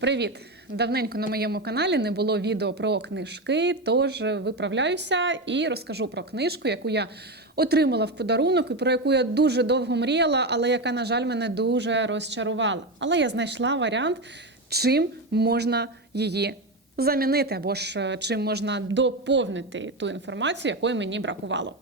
Привіт! Давненько на моєму каналі не було відео про книжки, тож виправляюся і розкажу про книжку, яку я отримала в подарунок і про яку я дуже довго мріяла, але яка, на жаль, мене дуже розчарувала. Але я знайшла варіант, чим можна її замінити, або ж е, чим можна доповнити ту інформацію, якої мені бракувало.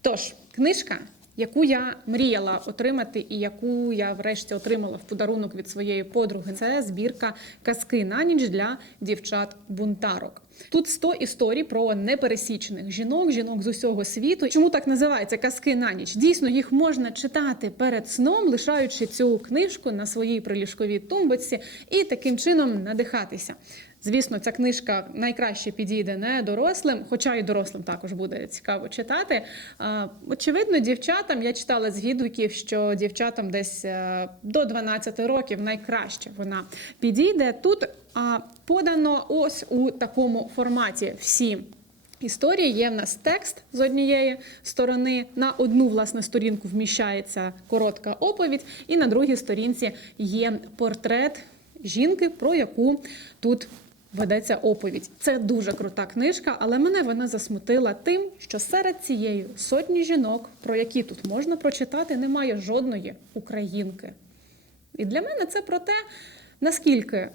Тож, книжка яку я мріяла отримати, і яку я врешті отримала в подарунок від своєї подруги. Це збірка казки на ніч для дівчат-бунтарок. Тут 100 історій про непересічних жінок, жінок з усього світу. Чому так називається казки на ніч? Дійсно, їх можна читати перед сном, лишаючи цю книжку на своїй приліжковій тумбочці і таким чином надихатися. Звісно, ця книжка найкраще підійде не дорослим, хоча і дорослим також буде цікаво читати. Очевидно, дівчатам я читала з відгуків, що дівчатам десь е, до 12 років найкраще вона підійде. Тут подано ось у такому форматі всі. Історії є в нас текст з однієї сторони. На одну власне сторінку вміщається коротка оповідь, і на другій сторінці є портрет жінки, про яку тут ведеться оповідь. Це дуже крута книжка, але мене вона засмутила тим, що серед цієї сотні жінок, про які тут можна прочитати, немає жодної українки. І для мене це про те, наскільки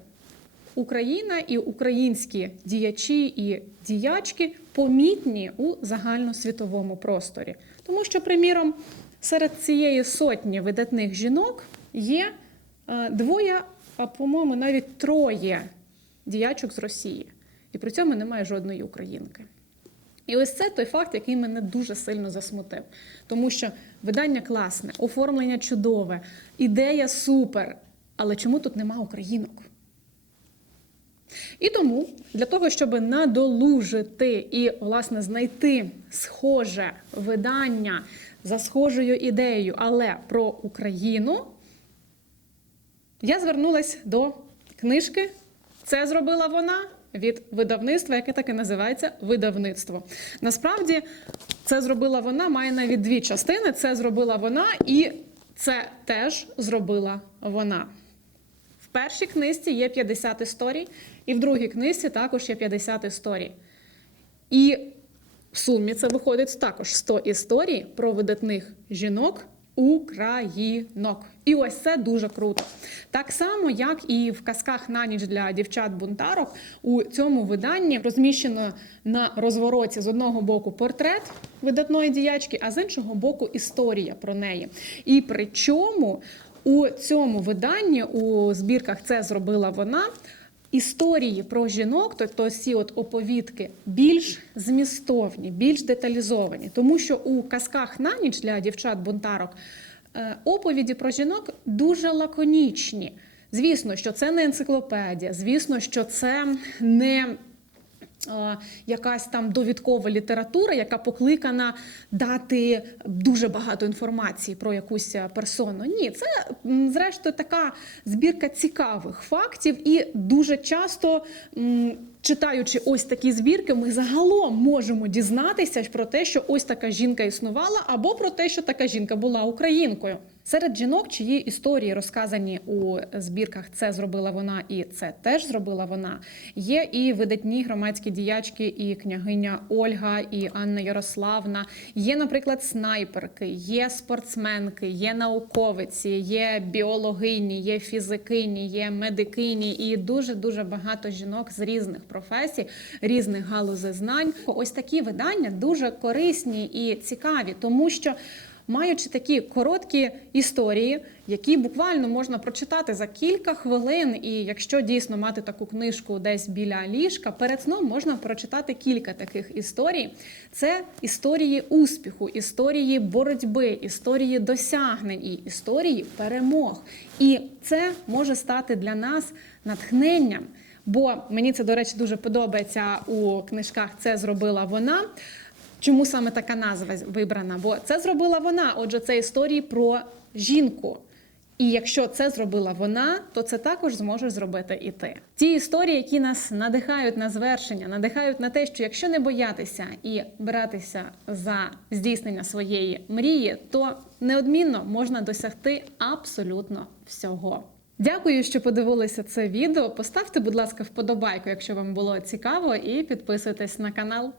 Україна і українські діячі і діячки помітні у загальносвітовому просторі. Тому що, приміром, серед цієї сотні видатних жінок є е, двоє, а по-моєму, навіть троє діячок з Росії. І при цьому немає жодної українки. І ось це той факт, який мене дуже сильно засмутив. Тому що видання класне, оформлення чудове, ідея супер. Але чому тут нема українок? І тому для того, щоб надолужити і, власне, знайти схоже видання за схожою ідеєю, але про Україну, я звернулася до книжки. Це зробила вона від видавництва, яке так і називається видавництво. Насправді, це зробила вона, має навіть дві частини. Це зробила вона, і це теж зробила вона. В першій книжці є 50 історій, і в другій книжці також є 50 історій. І в сумі це виходить також 100 історій про видатних жінок. Українок. І ось це дуже круто. Так само, як і в казках на ніч для дівчат-бунтарок, у цьому виданні розміщено на розвороті з одного боку портрет видатної діячки, а з іншого боку історія про неї. І причому у цьому виданні, у збірках це зробила вона. Історії про жінок, тобто ці от оповідки, більш змістовні, більш деталізовані, тому що у казках на ніч для дівчат-бунтарок е, оповіді про жінок дуже лаконічні. Звісно, що це не енциклопедія, звісно, що це не Якась там довідкова література, яка покликана дати дуже багато інформації про якусь персону. Ні, це зрештою така збірка цікавих фактів, і дуже часто, читаючи ось такі збірки, ми загалом можемо дізнатися про те, що ось така жінка існувала, або про те, що така жінка була українкою. Серед жінок, чиї історії розказані у збірках Це зробила вона і це теж зробила вона. Є і видатні громадські діячки, і княгиня Ольга, і Анна Ярославна. Є, наприклад, снайперки, є спортсменки, є науковиці, є біологині, є фізикині, є медикині і дуже дуже багато жінок з різних професій, різних галузей знань. Ось такі видання дуже корисні і цікаві, тому що маючи такі короткі історії, які буквально можна прочитати за кілька хвилин. І якщо дійсно мати таку книжку десь біля ліжка, перед сном можна прочитати кілька таких історій. Це історії успіху, історії боротьби, історії досягнень і історії перемог. І це може стати для нас натхненням. Бо мені це, до речі, дуже подобається у книжках. Це зробила вона. Чому саме така назва вибрана? Бо це зробила вона. Отже, це історії про жінку. І якщо це зробила вона, то це також зможеш зробити і ти. Ті історії, які нас надихають на звершення, надихають на те, що якщо не боятися і братися за здійснення своєї мрії, то неодмінно можна досягти абсолютно всього. Дякую, що подивилися це відео. Поставте, будь ласка, вподобайку, якщо вам було цікаво, і підписуйтесь на канал.